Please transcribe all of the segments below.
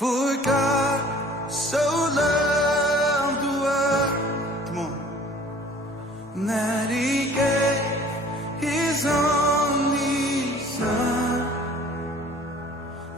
For God so loved the world, come on, that He gave His only Son,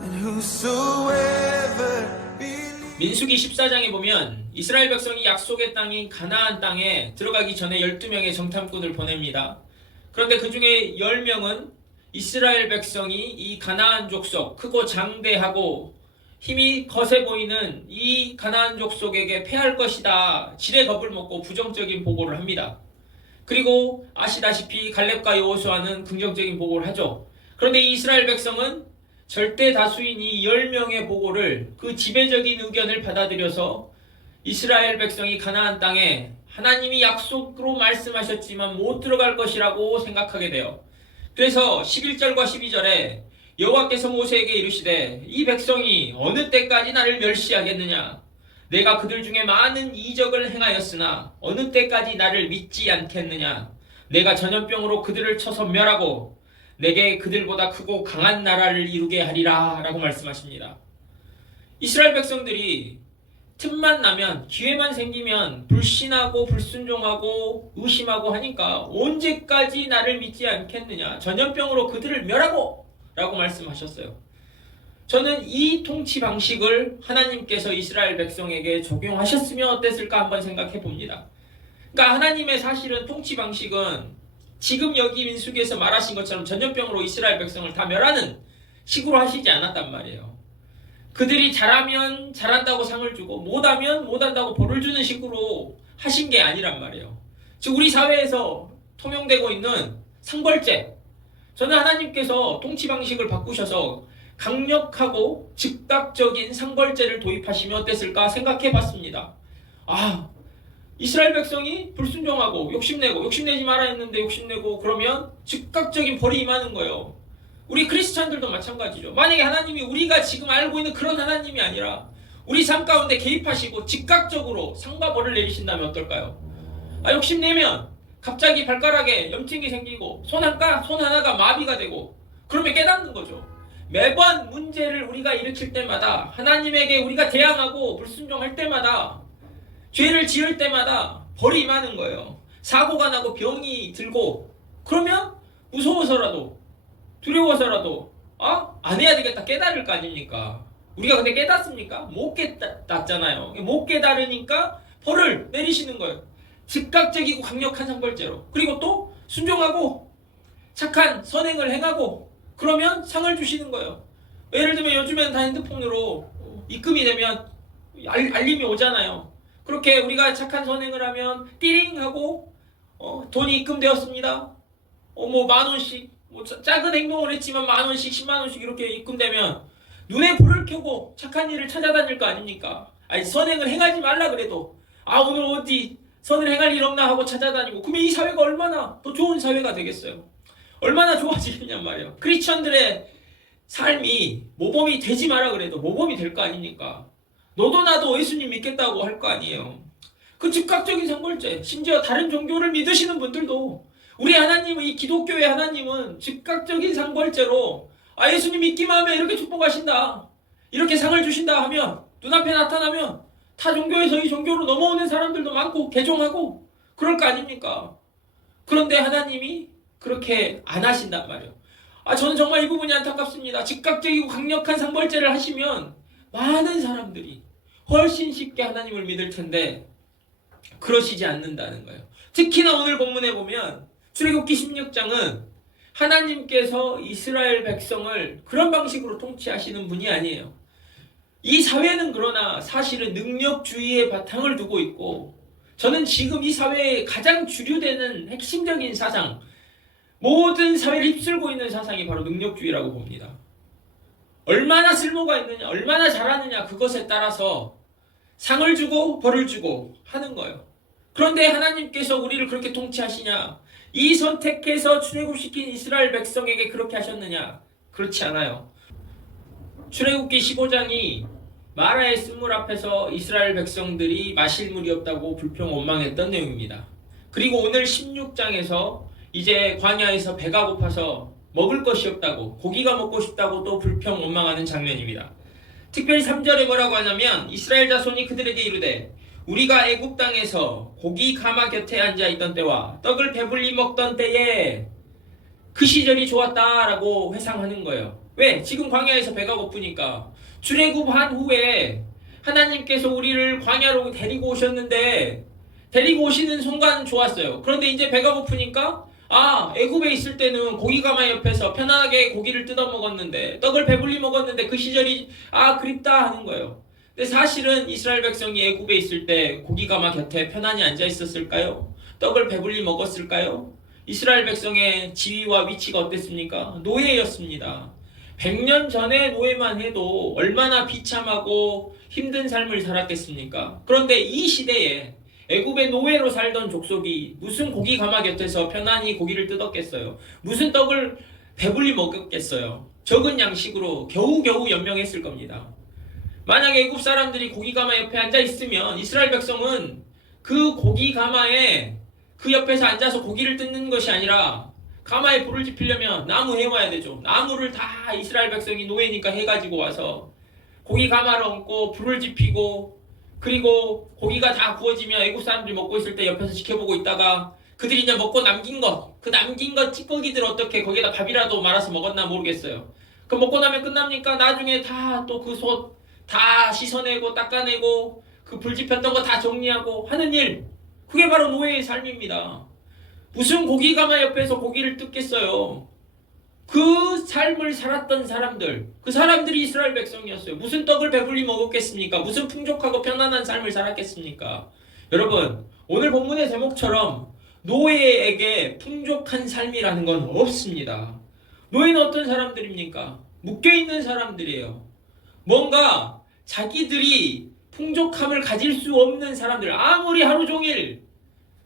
and whosoever believes. 민수기 14장에 보면 이스라엘 백성이 약속의 땅인 가나안 땅에 들어가기 전에 12명의 정탐꾼을 보냅니다. 그런데 그 중에 10명은 이스라엘 백성이 이 가나안 족속, 크고 장대하고 힘이 거세 보이는 이 가나안 족속에게 패할 것이다, 지레 겁을 먹고 부정적인 보고를 합니다. 그리고 아시다시피 갈렙과 여호수아는 긍정적인 보고를 하죠. 그런데 이 이스라엘 백성은 절대 다수인 이 10명의 보고를, 그 지배적인 의견을 받아들여서 이스라엘 백성이 가나안 땅에 하나님이 약속으로 말씀하셨지만 못 들어갈 것이라고 생각하게 돼요. 그래서 11절과 12절에 여호와께서 모세에게 이르시되 이 백성이 어느 때까지 나를 멸시하겠느냐? 내가 그들 중에 많은 이적을 행하였으나 어느 때까지 나를 믿지 않겠느냐? 내가 전염병으로 그들을 쳐서 멸하고 내게 그들보다 크고 강한 나라를 이루게 하리라 라고 말씀하십니다. 이스라엘 백성들이 틈만 나면, 기회만 생기면 불신하고 불순종하고 의심하고 하니까 언제까지 나를 믿지 않겠느냐, 전염병으로 그들을 멸하고 라고 말씀하셨어요. 저는 이 통치 방식을 하나님께서 이스라엘 백성에게 적용하셨으면 어땠을까 한번 생각해 봅니다. 그러니까 하나님의 사실은 통치 방식은 지금 여기 민수기에서 말하신 것처럼 전염병으로 이스라엘 백성을 다 멸하는 식으로 하시지 않았단 말이에요. 그들이 잘하면 잘한다고 상을 주고 못하면 못한다고 벌을 주는 식으로 하신 게 아니란 말이에요. 즉 우리 사회에서 통용되고 있는 상벌제, 저는 하나님께서 통치 방식을 바꾸셔서 강력하고 즉각적인 상벌제를 도입하시면 어땠을까 생각해 봤습니다. 이스라엘 백성이 불순종하고 욕심내지 마라 했는데 욕심내고 그러면 즉각적인 벌이 임하는 거예요. 우리 크리스찬들도 마찬가지죠. 만약에 하나님이 우리가 지금 알고 있는 그런 하나님이 아니라 우리 삶 가운데 개입하시고 즉각적으로 상과 벌을 내리신다면 어떨까요? 욕심내면 갑자기 발가락에 염증이 생기고 손 하나가 마비가 되고 그러면 깨닫는 거죠. 매번 문제를 우리가 일으킬 때마다, 하나님에게 우리가 대항하고 불순종할 때마다, 죄를 지을 때마다 벌이 임하는 거예요. 사고가 나고 병이 들고 그러면 무서워서라도 두려워서라도 안 해야 되겠다 깨달을 거 아닙니까? 우리가 근데 깨닫습니까? 못 깨닫잖아요. 못 깨달으니까 벌을 내리시는 거예요. 즉각적이고 강력한 상벌제로. 그리고 또 순종하고 착한 선행을 행하고 그러면 상을 주시는 거예요. 예를 들면 요즘에는 다 핸드폰으로 입금이 되면 알림이 오잖아요. 그렇게 우리가 착한 선행을 하면 띠링 하고 돈이 입금되었습니다. 뭐 10,000원씩, 작은 행동을 했지만 10,000원씩 100,000원씩 이렇게 입금되면 눈에 불을 켜고 착한 일을 찾아다닐 거 아닙니까? 선행을 행하지 말라 그래도 오늘 어디 선을 행할 일 없나 하고 찾아다니고, 그러면 이 사회가 얼마나 더 좋은 사회가 되겠어요. 얼마나 좋아지겠냔 말이에요. 크리스천들의 삶이 모범이 되지 마라 그래도 모범이 될 거 아닙니까? 너도 나도 예수님 믿겠다고 할 거 아니에요. 그 즉각적인 상벌제, 심지어 다른 종교를 믿으시는 분들도 우리 하나님은, 이 기독교의 하나님은 즉각적인 상벌제로 예수님 믿기만 하면 이렇게 축복하신다, 이렇게 상을 주신다 하면, 눈앞에 나타나면 타 종교에서 이 종교로 넘어오는 사람들도 많고 개종하고 그럴 거 아닙니까? 그런데 하나님이 그렇게 안 하신단 말이에요. 저는 정말 이 부분이 안타깝습니다. 즉각적이고 강력한 상벌제를 하시면 많은 사람들이 훨씬 쉽게 하나님을 믿을 텐데 그러시지 않는다는 거예요. 특히나 오늘 본문에 보면 출애굽기 16장은 하나님께서 이스라엘 백성을 그런 방식으로 통치하시는 분이 아니에요. 이 사회는 그러나 사실은 능력주의의 바탕을 두고 있고, 저는 지금 이 사회에 가장 주류되는 핵심적인 사상, 모든 사회를 휩쓸고 있는 사상이 바로 능력주의라고 봅니다. 얼마나 쓸모가 있느냐, 얼마나 잘하느냐, 그것에 따라서 상을 주고 벌을 주고 하는 거예요. 그런데 하나님께서 우리를 그렇게 통치하시냐? 이 선택해서 출애굽시킨 이스라엘 백성에게 그렇게 하셨느냐? 그렇지 않아요. 출애굽기 15장이 마라의 쓴물 앞에서 이스라엘 백성들이 마실 물이 없다고 불평 원망했던 내용입니다. 그리고 오늘 16장에서 이제 광야에서 배가 고파서 먹을 것이 없다고, 고기가 먹고 싶다고 또 불평 원망하는 장면입니다. 특별히 3절에 뭐라고 하냐면 이스라엘 자손이 그들에게 이르되 우리가 애굽 땅에서 고기 가마 곁에 앉아 있던 때와 떡을 배불리 먹던 때에 그 시절이 좋았다라고 회상하는 거예요. 왜? 지금 광야에서 배가 고프니까. 출애굽한 후에 하나님께서 우리를 광야로 데리고 오셨는데 데리고 오시는 순간 좋았어요. 그런데 이제 배가 고프니까 애굽에 있을 때는 고기가마 옆에서 편안하게 고기를 뜯어 먹었는데 떡을 배불리 먹었는데 그 시절이 그립다 하는 거예요. 근데 사실은 이스라엘 백성이 애굽에 있을 때 고기가마 곁에 편안히 앉아 있었을까요? 떡을 배불리 먹었을까요? 이스라엘 백성의 지위와 위치가 어땠습니까? 노예였습니다. 100년 전의 노예만 해도 얼마나 비참하고 힘든 삶을 살았겠습니까? 그런데 이 시대에 애굽의 노예로 살던 족속이 무슨 고기 가마 곁에서 편안히 고기를 뜯었겠어요? 무슨 떡을 배불리 먹었겠어요? 적은 양식으로 겨우겨우 연명했을 겁니다. 만약에 애굽 사람들이 고기 가마 옆에 앉아 있으면 이스라엘 백성은 그 고기 가마에 그 옆에서 앉아서 고기를 뜯는 것이 아니라 가마에 불을 지피려면 나무 해와야 되죠. 나무를 다 이스라엘 백성이 노예니까 해가지고 와서 고기 가마를 얹고 불을 지피고 그리고 고기가 다 구워지면 애국 사람들이 먹고 있을 때 옆에서 지켜보고 있다가 그들이 이제 먹고 남긴 것, 그 남긴 것 찌꺼기들 어떻게 거기에다 밥이라도 말아서 먹었나 모르겠어요. 그 먹고 나면 끝납니까? 나중에 다 또 그 솥 다 씻어내고 닦아내고 그 불 지폈던 거 다 정리하고 하는 일, 그게 바로 노예의 삶입니다. 무슨 고기 가마 옆에서 고기를 뜯겠어요. 그 삶을 살았던 사람들, 그 사람들이 이스라엘 백성이었어요. 무슨 떡을 배불리 먹었겠습니까? 무슨 풍족하고 편안한 삶을 살았겠습니까? 여러분, 오늘 본문의 제목처럼 노예에게 풍족한 삶이라는 건 없습니다. 노예는 어떤 사람들입니까? 묶여있는 사람들이에요. 뭔가 자기들이 풍족함을 가질 수 없는 사람들, 아무리 하루 종일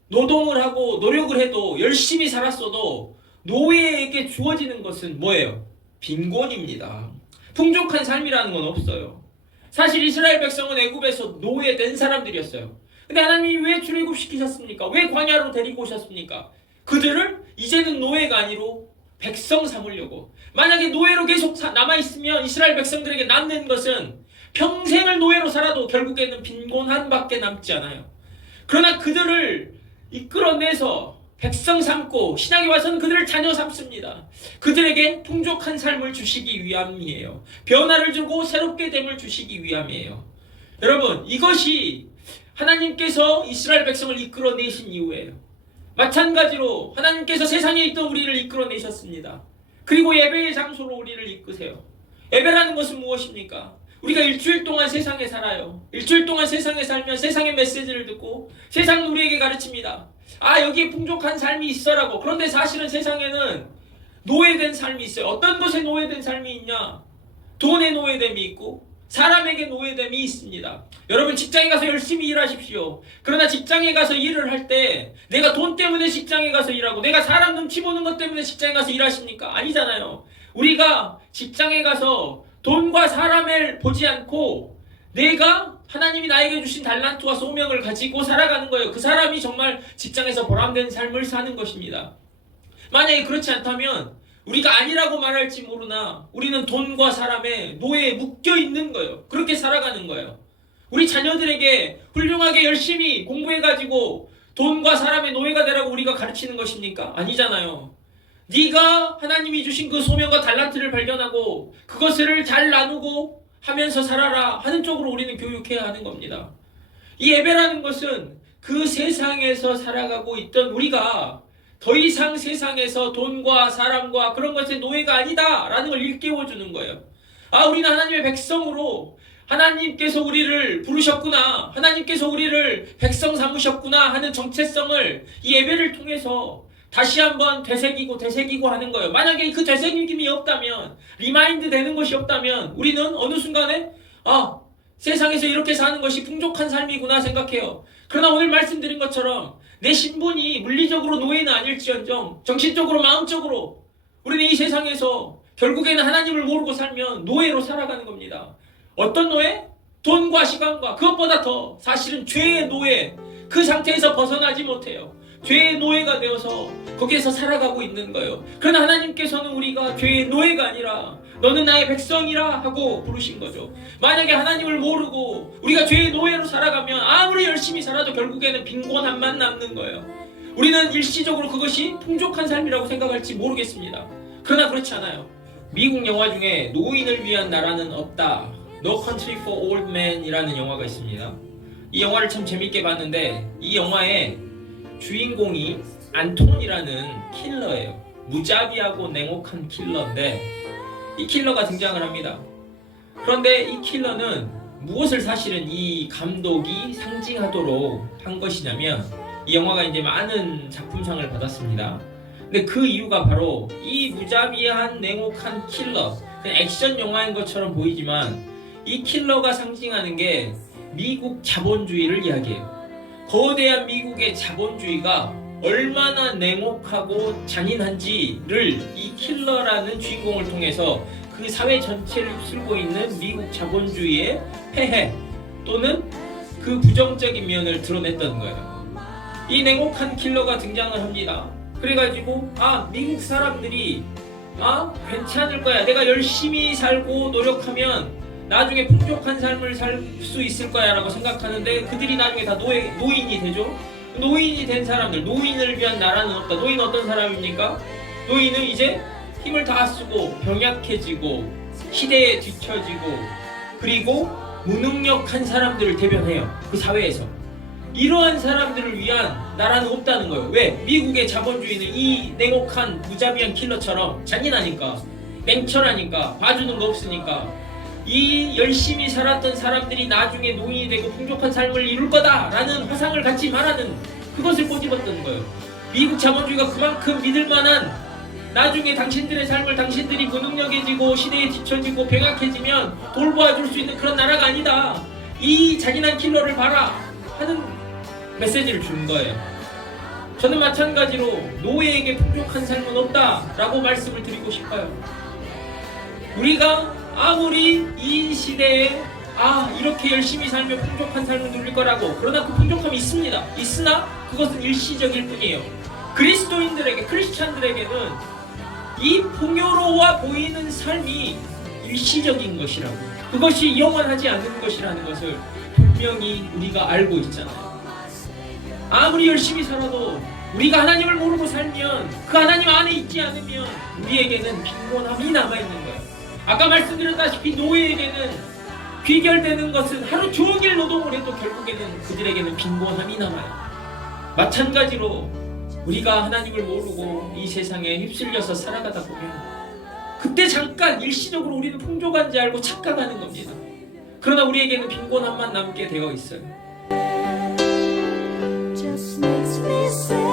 노동을 하고 노력을 해도 열심히 살았어도 노예에게 주어지는 것은 뭐예요? 빈곤입니다. 풍족한 삶이라는 건 없어요. 사실 이스라엘 백성은 애굽에서 노예된 사람들이었어요. 근데 하나님이 왜 출애굽시키셨습니까? 왜 광야로 데리고 오셨습니까? 그들을 이제는 노예가 아니로 백성 삼으려고. 만약에 노예로 계속 남아있으면 이스라엘 백성들에게 남는 것은 평생을 노예로 살아도 결국에는 빈곤함밖에 남지 않아요. 그러나 그들을 이끌어내서 백성 삼고 신약에 와서는 그들을 자녀 삼습니다. 그들에게 풍족한 삶을 주시기 위함이에요. 변화를 주고 새롭게 됨을 주시기 위함이에요. 여러분, 이것이 하나님께서 이스라엘 백성을 이끌어내신 이유예요. 마찬가지로 하나님께서 세상에 있던 우리를 이끌어내셨습니다. 그리고 예배의 장소로 우리를 이끄세요. 예배라는 것은 무엇입니까? 우리가 일주일 동안 세상에 살아요. 일주일 동안 세상에 살면 세상의 메시지를 듣고 세상은 우리에게 가르칩니다. 여기에 풍족한 삶이 있어라고. 그런데 사실은 세상에는 노예된 삶이 있어요. 어떤 것에 노예된 삶이 있냐? 돈의 노예됨이 있고 사람에게 노예됨이 있습니다. 여러분, 직장에 가서 열심히 일하십시오. 그러나 직장에 가서 일을 할 때 내가 돈 때문에 직장에 가서 일하고 내가 사람 눈치 보는 것 때문에 직장에 가서 일하십니까? 아니잖아요. 우리가 직장에 가서 돈과 사람을 보지 않고 내가 하나님이 나에게 주신 달란트와 소명을 가지고 살아가는 거예요. 그 사람이 정말 직장에서 보람된 삶을 사는 것입니다. 만약에 그렇지 않다면 우리가 아니라고 말할지 모르나 우리는 돈과 사람의 노예에 묶여 있는 거예요. 그렇게 살아가는 거예요. 우리 자녀들에게 훌륭하게 열심히 공부해가지고 돈과 사람의 노예가 되라고 우리가 가르치는 것입니까? 아니잖아요. 네가 하나님이 주신 그 소명과 달란트를 발견하고 그것을 잘 나누고 하면서 살아라 하는 쪽으로 우리는 교육해야 하는 겁니다. 이 예배라는 것은 그 세상에서 살아가고 있던 우리가 더 이상 세상에서 돈과 사람과 그런 것의 노예가 아니다라는 걸 일깨워주는 거예요. 우리는 하나님의 백성으로 하나님께서 우리를 부르셨구나, 하나님께서 우리를 백성 삼으셨구나 하는 정체성을 이 예배를 통해서 다시 한번 되새기고 하는 거예요. 만약에 그 되새김이 없다면, 리마인드 되는 것이 없다면 우리는 어느 순간에 세상에서 이렇게 사는 것이 풍족한 삶이구나 생각해요. 그러나 오늘 말씀드린 것처럼 내 신분이 물리적으로 노예는 아닐지언정 정신적으로 마음적으로 우리는 이 세상에서 결국에는 하나님을 모르고 살면 노예로 살아가는 겁니다. 어떤 노예? 돈과 시간과 그것보다 더 사실은 죄의 노예, 그 상태에서 벗어나지 못해요. 죄의 노예가 되어서 거기에서 살아가고 있는 거예요. 그러나 하나님께서는 우리가 죄의 노예가 아니라 너는 나의 백성이라 하고 부르신 거죠. 만약에 하나님을 모르고 우리가 죄의 노예로 살아가면 아무리 열심히 살아도 결국에는 빈곤함만 남는 거예요. 우리는 일시적으로 그것이 풍족한 삶이라고 생각할지 모르겠습니다. 그러나 그렇지 않아요. 미국 영화 중에 노인을 위한 나라는 없다, No Country for Old Men 이라는 영화가 있습니다. 이 영화를 참 재밌게 봤는데 이 영화의 주인공이 안톤이라는 킬러예요. 무자비하고 냉혹한 킬러인데 이 킬러가 등장을 합니다. 그런데 이 킬러는 무엇을 사실은 이 감독이 상징하도록 한 것이냐면, 이 영화가 이제 많은 작품상을 받았습니다. 근데 그 이유가 바로 이 무자비한 냉혹한 킬러, 그냥 액션 영화인 것처럼 보이지만 이 킬러가 상징하는 게 미국 자본주의를 이야기해요. 거대한 미국의 자본주의가 얼마나 냉혹하고 잔인한지를 이 킬러라는 주인공을 통해서 그 사회 전체를 휩쓸고 있는 미국 자본주의의 폐해 또는 그 부정적인 면을 드러냈던 거예요. 이 냉혹한 킬러가 등장을 합니다. 그래가지고 미국 사람들이 괜찮을 거야, 내가 열심히 살고 노력하면 나중에 풍족한 삶을 살 수 있을 거야 라고 생각하는데, 그들이 나중에 다 노인이 되죠. 노인이 된 사람들, 노인을 위한 나라는 없다. 노인은 어떤 사람입니까? 노인은 이제 힘을 다 쓰고 병약해지고 시대에 뒤처지고 그리고 무능력한 사람들을 대변해요. 그 사회에서. 이러한 사람들을 위한 나라는 없다는 거예요. 왜? 미국의 자본주의는 이 냉혹한 무자비한 킬러처럼 잔인하니까, 냉철하니까, 봐주는 거 없으니까 이 열심히 살았던 사람들이 나중에 노인이 되고 풍족한 삶을 이룰 거다라는 화상을 갖지 말라는, 그것을 꼬집었던 거예요. 미국 자본주의가 그만큼 믿을 만한, 나중에 당신들의 삶을 당신들이 무능력해지고 시대에 뒤처지고 병약해지면 돌보아줄 수 있는 그런 나라가 아니다, 이 잔인한 킬러를 봐라 하는 메시지를 준 거예요. 저는 마찬가지로 노예에게 풍족한 삶은 없다라고 말씀을 드리고 싶어요. 우리가 아무리 이 시대에 이렇게 열심히 살면 풍족한 삶을 누릴 거라고, 그러나 그 풍족함이 있습니다. 있으나 그것은 일시적일 뿐이에요. 그리스도인들에게, 크리스찬들에게는 이 풍요로워 보이는 삶이 일시적인 것이라고, 그것이 영원하지 않는 것이라는 것을 분명히 우리가 알고 있잖아요. 아무리 열심히 살아도 우리가 하나님을 모르고 살면, 그 하나님 안에 있지 않으면 우리에게는 빈곤함이 남아있는 거예요. 아까 말씀드렸다시피 노예에게는 귀결되는 것은 하루 종일 노동을 해도 결국에는 그들에게는 빈곤함이 남아요. 마찬가지로 우리가 하나님을 모르고 이 세상에 휩쓸려서 살아가다 보면 그때 잠깐 일시적으로 우리는 풍족한지 알고 착각하는 겁니다. 그러나 우리에게는 빈곤함만 남게 되어 있어요. Just makes me say